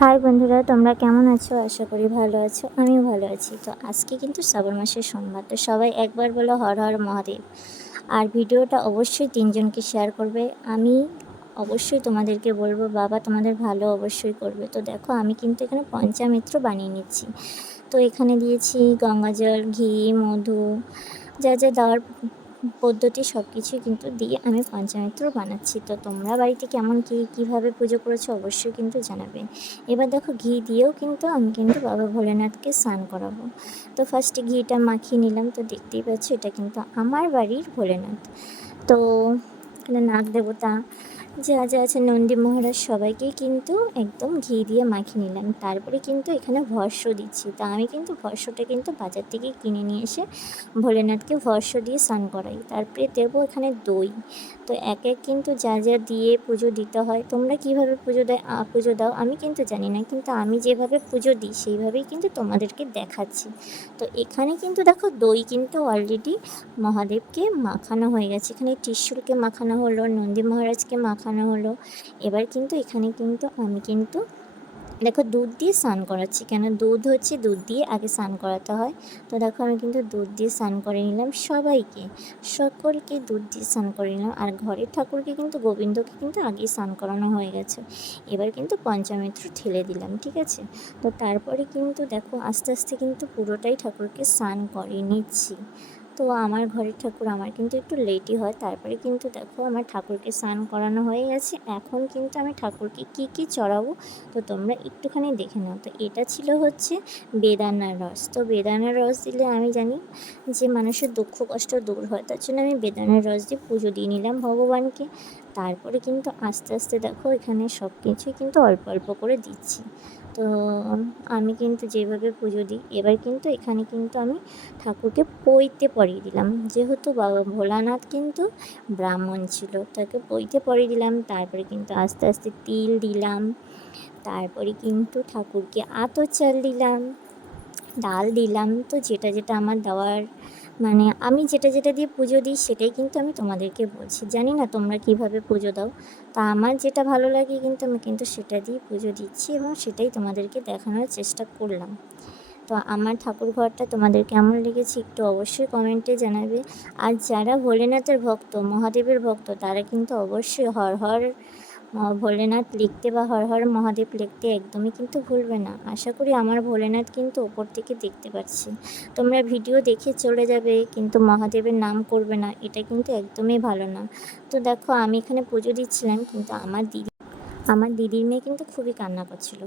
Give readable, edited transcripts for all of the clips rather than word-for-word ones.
High বন্ধুরা, তোমরা কেমন আছো? আশা করি ভালো আছো। আমিও ভালো আছি। তো আজকে কিন্তু শ্রাবণ মাসের সোমবার, তো সবাই একবার বলো হর হর মহাদেব। আর ভিডিওটা অবশ্যই তিনজনকে শেয়ার করবে। আমি অবশ্যই তোমাদেরকে বলবো, বাবা তোমাদের ভালো অবশ্যই করবে। তো দেখো, আমি কিন্তু এখানে পঞ্চামৃত বানিয়ে নিচ্ছি। তো এখানে দিয়েছি গঙ্গাজল, ঘি, মধু, যা যা দেওয়ার পদ্ধতি সব কিছুই কিন্তু দিয়ে আমি পঞ্চামৃত বানাচ্ছি। তো তোমরা বাড়িতে কেমন কীভাবে পুজো করেছো অবশ্যই কিন্তু জানাবে। এবার দেখো, ঘি দিয়েও কিন্তু আমি কিন্তু বাবা ভোলেনাথকে স্নান করাবো। তো ফার্স্টে ঘিটা মাখিয়ে নিলাম। তো দেখতেই পাচ্ছ, এটা কিন্তু আমার বাড়ির ভোলেনাথ। তো এখানে নাগ দেবতা যা যা আছে, নন্দী মহারাজ, সবাইকেই কিন্তু একদম ঘি দিয়ে মাখিয়ে নিলাম। তারপরে কিন্তু এখানে ভস্য দিচ্ছি। তা আমি কিন্তু ভস্যটা কিন্তু বাজার থেকে কিনে নিয়ে এসে ভোলেনাথকে ভস্য দিয়ে স্নান করাই। তারপরে দেবো এখানে দই। তো এক এক কিন্তু যা যা দিয়ে পুজো দিতে হয়। তোমরা কীভাবে পুজো দাও আমি কিন্তু জানি না, কিন্তু আমি যেভাবে পুজো দিই সেইভাবেই কিন্তু তোমাদেরকে দেখাচ্ছি। তো এখানে কিন্তু দেখো, দই কিন্তু অলরেডি মহাদেবকে মাখানো হয়ে গেছে। এখানে ত্রিশূলকে মাখানো হলো, নন্দী মহারাজকে মাখানো হলো। এবার কিন্তু এখানে কিন্তু আমি কিন্তু দেখো দুধ দিয়ে স্নান করাচ্ছি। কেন দুধ দিয়ে আগে স্নান করাতে হয়। তো দেখো, আমি কিন্তু দুধ দিয়ে স্নান করে নিলাম। সকলকে দুধ দিয়ে স্নান করে নিলাম। আর ঘরের ঠাকুরকে কিন্তু, গোবিন্দকে কিন্তু আগেই স্নান করানো হয়ে গেছে। এবার কিন্তু পঞ্চামৃত ঢেলে দিলাম, ঠিক আছে। তো তারপরে কিন্তু দেখো, আস্তে আস্তে কিন্তু পুরোটাই ঠাকুরকে স্নান করে নিচ্ছি। তো আমার ঘরের ঠাকুর, আমার কিন্তু একটু লেটই হয়। তারপরে কিন্তু দেখো, আমার ঠাকুরকে স্নান করানো হয়ে গেছে। এখন কিন্তু আমি ঠাকুরকে কি চড়াবো তো তোমরা একটুখানি দেখে নাও। তো এটা ছিল হচ্ছে বেদানার রস। তো বেদানার রস দিলে আমি জানি যে মানুষের দুঃখ কষ্ট দূর হয়, তার জন্য আমি বেদানার রস দিয়ে পুজো দিয়ে নিলাম ভগবানকে। তারপরে কিন্তু আস্তে আস্তে দেখো, এখানে সব কিছুই কিন্তু অল্প অল্প করে দিচ্ছি। তো আমি কিন্তু যেভাবে পুজো দিই, এবার কিন্তু এখানে কিন্তু আমি ঠাকুরকে পইতে পরিয়ে দিলাম। যেহেতু বাবা ভোলানাথ কিন্তু ব্রাহ্মণ ছিল, তাকে পইতে পরিয়ে দিলাম। তারপরে কিন্তু আস্তে আস্তে তিল দিলাম। তারপরে কিন্তু ঠাকুরকে আতর চাল দিলাম, ডাল দিলাম। তো যেটা যেটা আমার দেওয়ার, মানে আমি যেটা যেটা দিয়ে পুজো দিই সেটাই কিন্তু আমি তোমাদেরকে বলছি। জানি না তোমরা কিভাবে পুজো দাও, তা আমার যেটা ভালো লাগে কিন্তু আমি কিন্তু সেটা দিয়ে পুজো দিচ্ছি এবং সেটাই তোমাদেরকে দেখানোর চেষ্টা করলাম। তো আমার ঠাকুর ঘরটা তোমাদের কেমন লেগেছে একটু অবশ্যই কমেন্টে জানাবে। আর যারা ভোলেনাথের ভক্ত, মহাদেবের ভক্ত, তারা কিন্তু অবশ্যই হর হর ভোলেনাথ লিখতে বা হর হর মহাদেব লিখতে একদমই কিন্তু ভুলবে না। আশা করি আমার ভোলেনাথ কিন্তু ওপর থেকে দেখতে পাচ্ছি। তোমরা ভিডিও দেখে চলে যাবে কিন্তু মহাদেবের নাম করবে না, এটা কিন্তু একদমই ভালো না। তো দেখো, আমি এখানে পুজো দিচ্ছিলাম, কিন্তু আমার দিদির মেয়ে কিন্তু খুবই কান্না করছিল।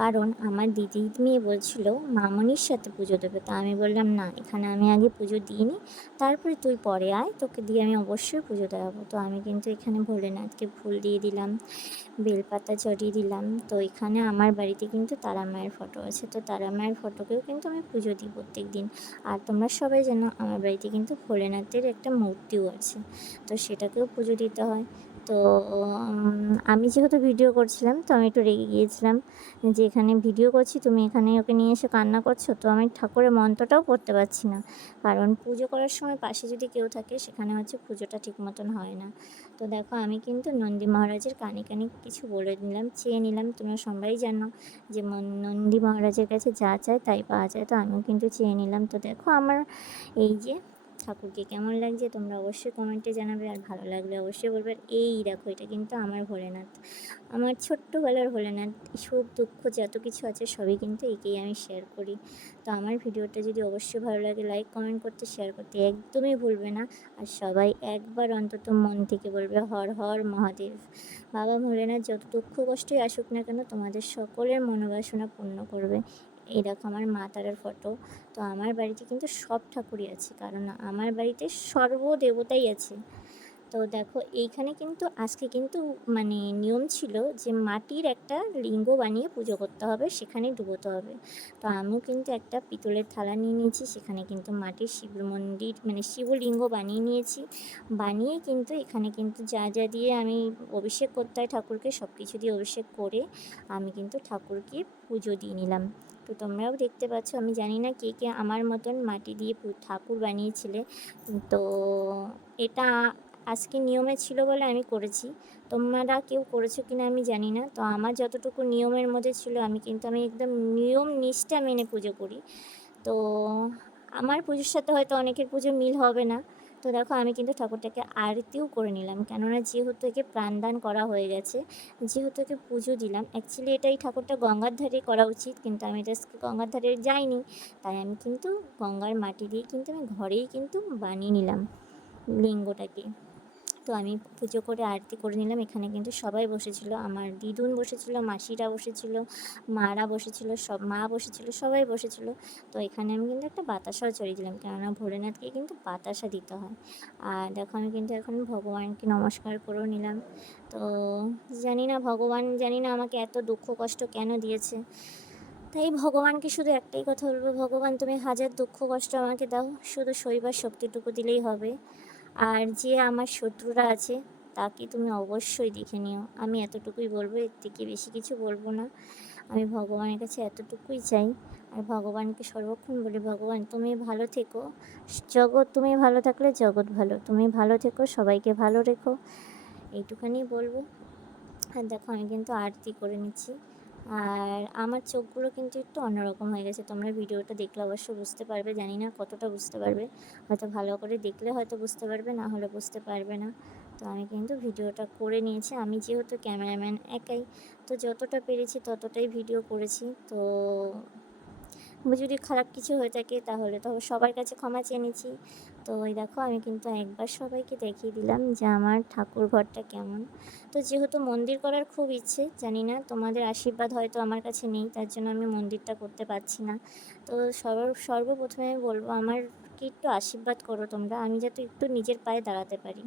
কারণ আমার দিদির মেয়ে বলছিল মামনির সাথে পুজো দেবে। তা আমি বললাম, না, এখানে আমি আগে পুজো দিইনি, তারপরে তুই পরে আয়, তোকে দিয়ে আমি অবশ্যই পুজো দেওয়াবো। তো আমি কিন্তু এখানে ভোলেনাথকে ফুল দিয়ে দিলাম, বেলপাতা চড়িয়ে দিলাম। তো এখানে আমার বাড়িতে কিন্তু তারা মায়ের ফটো আছে। তো তারা মায়ের ফটোকেও কিন্তু আমি পুজো দিই প্রত্যেক দিন। আর তোমরা সবাই জানো, আমার বাড়িতে কিন্তু ভোলেনাথের একটা মূর্তিও আছে। তো সেটাকেও পুজো দিতে হয়। তো আমি যেহেতু ভিডিও করছিলাম, তো আমি একটু রেগে গিয়েছিলাম যে এখানে ভিডিও করছি, তুমি এখানে ওকে নিয়ে এসে কান্না করছো। তো আমি ঠাকুরের মন্ত্রটাও পড়তে পারছি না, কারণ পুজো করার সময় পাশে যদি কেউ থাকে সেখানে হচ্ছে পুজোটা ঠিক মতন হয় না। তো দেখো, আমি কিন্তু নন্দী মহারাজের কানে কানে কিছু বলে নিলাম, চেয়ে নিলাম। তোমরা সবাই জানো যে নন্দী মহারাজের কাছে যা চায় তাই পাওয়া যায়। তো আমিও কিন্তু চেয়ে নিলাম। তো দেখো, আমার এই যে ঠাকুরকে কেমন লাগছে তোমরা অবশ্যই কমেন্টে জানাবে। আর ভালো লাগলে অবশ্যই বলবে। এই দেখো, এটা কিন্তু আমার ভোলেনাথ, আমার ছোট্টবেলার ভোলেনাথ। সুখ দুঃখ যত কিছু আছে সবই কিন্তু একেই আমি শেয়ার করি। তো আমার ভিডিওটা যদি অবশ্যই ভালো লাগে, লাইক কমেন্ট করতে, শেয়ার করতে একদমই ভুলবে না। আর সবাই একবার অন্তত মন থেকে বলবে হর হর মহাদেব। বাবা ভোলেনাথ যত দুঃখ কষ্টই আসুক না কেন, তোমাদের সকলের মনোবাসনা পূর্ণ করবে। এই দেখো, আমার মা তারার ফটো। তো আমার বাড়িতে কিন্তু সব ঠাকুরই আছে, কারণ আমার বাড়িতে সর্বদেবতাই আছে। তো দেখো, এইখানে কিন্তু আজকে কিন্তু মানে নিয়ম ছিল যে মাটির একটা লিঙ্গ বানিয়ে পুজো করতে হবে, সেখানে ডুবোতে হবে। তো আমিও কিন্তু একটা পিতলের থালা নিয়ে নিয়েছি, সেখানে কিন্তু মাটির শিব মন্দির মানে শিবলিঙ্গ বানিয়ে নিয়েছি। বানিয়ে কিন্তু এখানে কিন্তু যা যা দিয়ে আমি অভিষেক করতে হয় ঠাকুরকে, সব কিছু দিয়ে অভিষেক করে আমি কিন্তু ঠাকুরকে পুজো দিয়ে নিলাম। তো তোমরাও দেখতে পাচ্ছ, আমি জানি না কে কে আমার মতন মাটি দিয়ে ঠাকুর বানিয়েছিলে। তো এটা আজকে নিয়মে ছিল বলে আমি করেছি। তোমরা কেউ করেছো কি না আমি জানি না। তো আমার যতটুকু নিয়মের মধ্যে ছিল আমি একদম নিয়ম নিষ্ঠা মেনে পুজো করি। তো আমার পুজোর সাথে হয়তো অনেকের পুজো মিল হবে না। তো দেখো আমি কিন্তু ঠাকুরটাকে আরতিও করে নিলাম, কেননা যেহেতু একে প্রাণদান করা হয়ে গেছে, যেহেতু একে পুজো দিলাম, অ্যাকচুয়ালি এটাই ঠাকুরটা গঙ্গার ধারে করা উচিত, কিন্তু আমি তো আজকে গঙ্গার ধারে যাইনি। তাই আমি কিন্তু গঙ্গার মাটি দিয়ে কিন্তু আমি ঘরেই কিন্তু বানিয়ে নিলাম লিঙ্গটাকে। তো আমি পুজো করে আরতি করে নিলাম। এখানে কিন্তু সবাই বসেছিল, আমার দিদুন বসেছিল, মাসিরা বসেছিল, মারা বসেছিল, মা বসেছিল, সবাই বসেছিল। তো এখানে আমি কিন্তু একটা বাতাসাও চড়িয়ে দিলাম, কেননা ভোলেনাথকে কিন্তু বাতাসা দিতে হয়। আর দেখো আমি কিন্তু এখন ভগবানকে নমস্কার করেও নিলাম। তো জানি না আমাকে এত দুঃখ কষ্ট কেন দিয়েছে। তাই ভগবানকে শুধু একটাই কথা বলবো, ভগবান তুমি হাজার দুঃখ কষ্ট আমাকে দাও, শুধু সইবার শক্তিটুকু দিলেই হবে। আর যে আমার শত্রুরা আছে তাকে তুমি অবশ্যই দেখে নিও, আমি এতটুকুই বলবো, এর থেকে বেশি কিছু বলবো না। আমি ভগবানের কাছে এতটুকুই চাই। আর ভগবানকে সর্বক্ষণ বলি, ভগবান তুমি ভালো থেকো, তুমি ভালো থাকলে জগৎ ভালো, তুমি ভালো থেকো, সবাইকে ভালো রেখো, এইটুখানি বলবো। আর দেখো আমি কিন্তু আরতি করে নিচ্ছি। আর আমার চোখগুলো কিন্তু একটু অন্যরকম হয়ে গেছে, তোমরা ভিডিওটা দেখলে অবশ্য বুঝতে পারবে, জানি না কতটা বুঝতে পারবে, হয়তো ভালো করে দেখলে হয়তো বুঝতে পারবে, না হলে বুঝতে পারবে না। তো আমি কিন্তু ভিডিওটা করে নিয়েছি, আমি যেহেতু ক্যামেরাম্যান একাই, তো যতটা পেরেছি ততটাই ভিডিও করেছি। তো যদি খারাপ কিছু হয়ে থাকে তাহলে তো সবার কাছে ক্ষমা চেয়ে নিচ্ছি। তো ওই দেখো আমি কিন্তু একবার সবাইকে দেখিয়ে দিলাম যে আমার ঠাকুর ঘরটা কেমন। তো যেহেতু মন্দির করার খুব ইচ্ছে, জানি না তোমাদের আশীর্বাদ হয়তো আমার কাছে নেই, তার জন্য আমি মন্দিরটা করতে পারছি না। তো সর্বপ্রথমে বলবো আমারকে একটু আশীর্বাদ করো তোমরা, আমি যাতে একটু নিজের পায়ে দাঁড়াতে পারি।